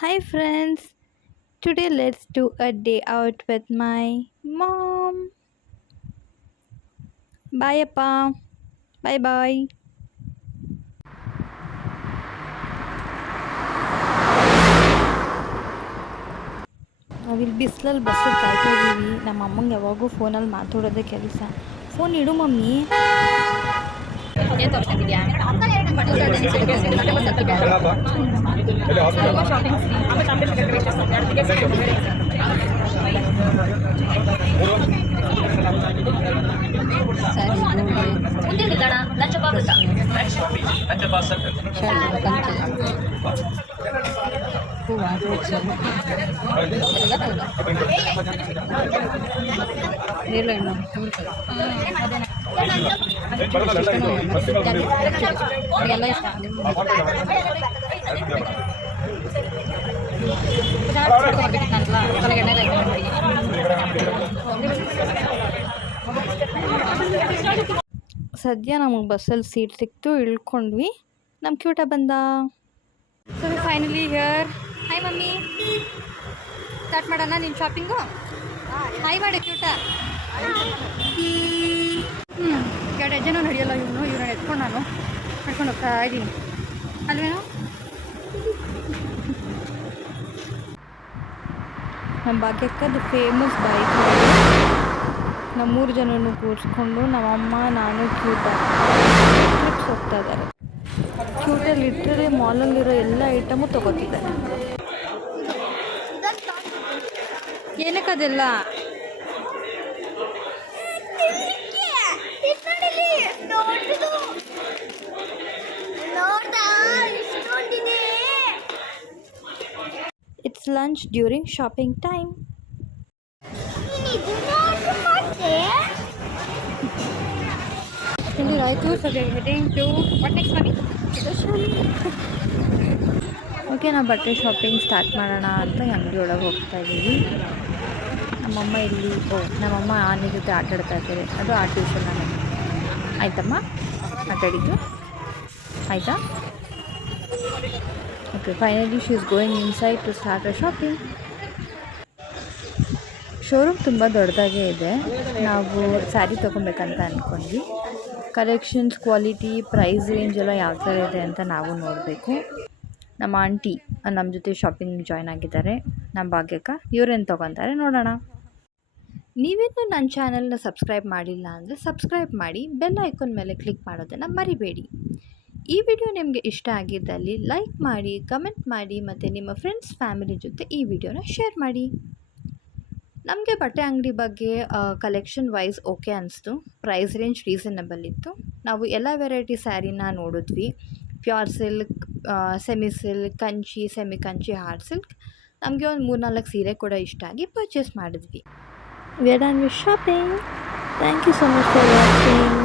Hi friends, today let's do a day out with my mom. Bye appa. Bye bye. ನಾವಿಲ್ಲಿ ಬಿಸಿಲಲ್ಲಿ ಬಸ್ಸಲ್ಲಿ ಕಾಯ್ತಾ ಇದ್ದೀವಿ. ನಮ್ಮ ಅಮ್ಮಂಗೆ ಯಾವಾಗೂ ಫೋನಲ್ಲಿ ಮಾತಾಡೋದೇ ಕೆಲಸ. ಫೋನ್ ಇಡು ಮಮ್ಮಿ. ಏನು ತಗೊಂಡಿದ್ಯಾ? ಇಲ್ಲ ಇನ್ನು ಎಲ್ಲ ಇಷ್ಟ ಸದ್ಯ ನಮಗೆ ಬಸ್ಸಲ್ಲಿ ಸೀಟ್ ಸಿಕ್ತು, ಇಳ್ಕೊಂಡ್ವಿ. ನಮ್ಮ ಕ್ಯೂಟ ಬಂದ. So finally here. Hi mummy, start ಮಾಡೋಣ ನಿನ್ನ ಶಾಪಿಂಗು? ಹಾಯ್ ಮಾಡಿ ಕ್ಯೂಟ. ಎರಡು ಹೆಜ್ಜೆನೂ ನಡೆಯಲ್ಲ ಇವ್ರನ್ನ ಎತ್ಕೊಂಡು ನಾನು ಮಾಡ್ಕೊಂಡು ಹೋಗ್ತಾ ಇದ್ದೀನಿ ಅಲ್ವೇನೋ. ನಮ್ಮ ಭಾಗ್ಯಕ್ಕದು ಫೇಮಸ್ ಬೈಕ್. ನಮ್ಮ 3 ಜನನೂ ಕೂರಿಸ್ಕೊಂಡು ನಮ್ಮಮ್ಮ ನಾನು ಕ್ಯೂಟ ಟ್ರಿಪ್ಸ್ ಹೋಗ್ತಾ ಇದ್ದಾರೆ. ಕ್ಯೂಟ ಲಿಟ್ರಲಿ ಮಾಲಲ್ಲಿರೋ ಎಲ್ಲ ಐಟಮು ತೊಗೋತಿದ್ದಾರೆ. ಏನಕ್ಕದೆಲ್ಲ? It's lunch during shopping time. ಆಯಿತು. So we are heading to what next mommy? Okay, ನಾವು ಬಟ್ಟೆ ಶಾಪಿಂಗ್ ಸ್ಟಾರ್ಟ್ ಮಾಡೋಣ ಅಂತ ಅಂಗಡಿ ಒಳಗೆ ಹೋಗ್ತಾ ಇದ್ದೀವಿ. ನಮ್ಮಮ್ಮ ಇಲ್ಲಿ ನಮ್ಮಮ್ಮ ಆನೆ ಜೊತೆ ಆಟ ಆಡ್ತಾ ಇದ್ದಾರೆ. ಅದು ಆರ್ಟಿಫಿಷಿಯಲ್ ಆನೆ. ಆಯ್ತಮ್ಮ ಆಟಾಡಿದ್ದು ಆಯಿತಾ? Okay, finally she is going inside to start a shopping. Showroom ತುಂಬ ದೊಡ್ಡದಾಗೇ ಇದೆ. ನಾವು ಸ್ಯಾರಿ ತೊಗೊಬೇಕಂತ ಅಂದ್ಕೊಂಡ್ವಿ. ಕಲೆಕ್ಷನ್ಸ್, ಕ್ವಾಲಿಟಿ, ಪ್ರೈಸ್ ರೇಂಜ್ ಎಲ್ಲ ಯಾವ ಥರ ಇದೆ ಅಂತ ನಾವು ನೋಡಬೇಕು. ನಮ್ಮ ಆಂಟಿ ನಮ್ಮ ಜೊತೆ ಶಾಪಿಂಗ್ ಜಾಯ್ನ್ ಆಗಿದ್ದಾರೆ. ನಮ್ಮ ಭಾಗ್ಯಕ್ಕ ಇವ್ರೇನು ತೊಗೊತಾರೆ ನೋಡೋಣ. ನೀವೇನು ನನ್ನ ಚಾನಲ್ನ ಸಬ್ಸ್ಕ್ರೈಬ್ ಮಾಡಿಲ್ಲ ಅಂದರೆ ಸಬ್ಸ್ಕ್ರೈಬ್ ಮಾಡಿ, ಬೆಲ್ ಐಕಾನ್ ಮೇಲೆ ಕ್ಲಿಕ್ ಮಾಡೋದನ್ನು ಮರಿಬೇಡಿ. ಈ ವಿಡಿಯೋ ನಿಮಗೆ ಇಷ್ಟ ಆಗಿದ್ದಲ್ಲಿ ಲೈಕ್ ಮಾಡಿ, ಕಮೆಂಟ್ ಮಾಡಿ ಮತ್ತು ನಿಮ್ಮ ಫ್ರೆಂಡ್ಸ್ ಫ್ಯಾಮಿಲಿ ಜೊತೆ ಈ ವಿಡಿಯೋನ ಶೇರ್ ಮಾಡಿ. ನಮಗೆ ಬಟ್ಟೆ ಅಂಗಡಿ ಬಗ್ಗೆ ಕಲೆಕ್ಷನ್ ವೈಸ್ ಓಕೆ ಅನಿಸ್ತು. ಪ್ರೈಸ್ ರೇಂಜ್ ರೀಸನಬಲ್ ಇತ್ತು. ನಾವು ಎಲ್ಲ ವೆರೈಟಿ ಸ್ಯಾರಿನ ನೋಡಿದ್ವಿ. Pure silk, semi silk, Kanchi, semi Kanchi, hard silk. ನಮಗೆ ಒಂದು 3-4 ಸೀರೆ ಕೂಡ ಇಷ್ಟ ಆಗಿ ಪರ್ಚೇಸ್ ಮಾಡಿದ್ವಿ. We are done with shopping. Thank you so much for watching.